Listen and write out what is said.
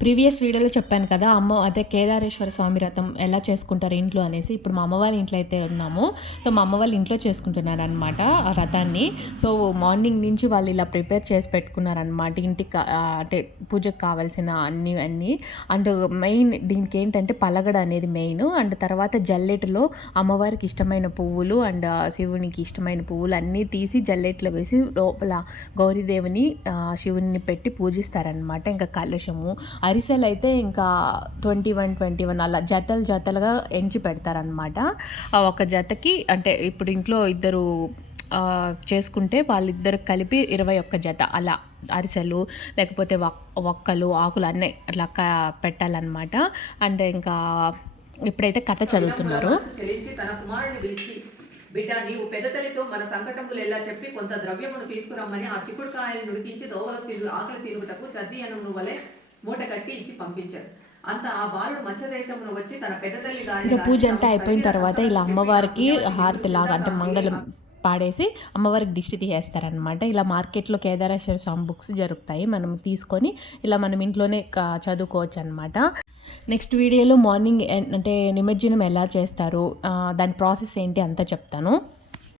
Previous వీడియోలో చెప్పాను కదా అదే కేదారేశ్వర స్వామి వ్రతం ఎలా చేసుకుంటారు ఇంట్లో అనేసి. ఇప్పుడు మా అమ్మ వాళ్ళ ఇంట్లో అయితే ఉన్నాము. సో మా అమ్మ వాళ్ళు ఇంట్లో చేసుకుంటున్నారనమాట ఆ వ్రతాన్ని. సో మార్నింగ్ నుంచి వాళ్ళు ఇలా ప్రిపేర్ చేసి పెట్టుకున్నారనమాట. ఇంటికి అంటే పూజకు కావాల్సిన అన్నీ అండ్ మెయిన్ దీనికి ఏంటంటే పలగడ అనేది మెయిన్. అండ్ తర్వాత జల్లెటలో అమ్మవారికి ఇష్టమైన పువ్వులు అండ్ శివునికి ఇష్టమైన పువ్వులు అన్నీ తీసి జల్లెట్లో వేసి లోపల గౌరీదేవిని శివుని పెట్టి పూజిస్తారనమాట. ఇంకా కలశము అరిసెలు అయితే ఇంకా 21 అలా జతలుగా ఎంచి పెడతారనమాట. ఒక జతకి అంటే ఇప్పుడు ఇంట్లో ఇద్దరు చేసుకుంటే వాళ్ళిద్దరు కలిపి 21 జత అలా అరిసెలు లేకపోతే ఒక్కలు ఆకులు అన్నీ అట్లా పెట్టాలన్నమాట. అంటే ఇంకా ఇప్పుడైతే కథ చదువుతున్నారు. తన కుమారుని పిలిచి, బిడ్డ నీవు పెద్ద తల్లితో మన సంకటములు ఎలా చెప్పి కొంత ద్రవ్యమును తీసుకురమ్మని ఆ చిక్కుడుకాయలు నుడికించి దోవలో ఆకలి తీరుగుటకు చద్ది అనును వలె మూట కట్టి ఇచ్చి పంపించారు. అంత ఆ బాలుడు మత్స్యదేశమును వచ్చి తన పెద్ద తల్లి ఇంకా పూజ అంతా అయిపోయిన తర్వాత ఇలా అమ్మవారికి హారతి లాగా అంటే మంగళం పాడేసి అమ్మవారికి దిష్టి తీసేస్తారనమాట. ఇలా మార్కెట్లో కేదారేశ్వర స్వామి బుక్స్ జరుగుతాయి, మనం తీసుకొని ఇలా మనం ఇంట్లోనే చదువుకోవచ్చు అనమాట. నెక్స్ట్ వీడియోలో మార్నింగ్ అంటే నిమజ్జనం ఎలా చేస్తారు, దాని ప్రాసెస్ ఏంటి అంతా చెప్తాను.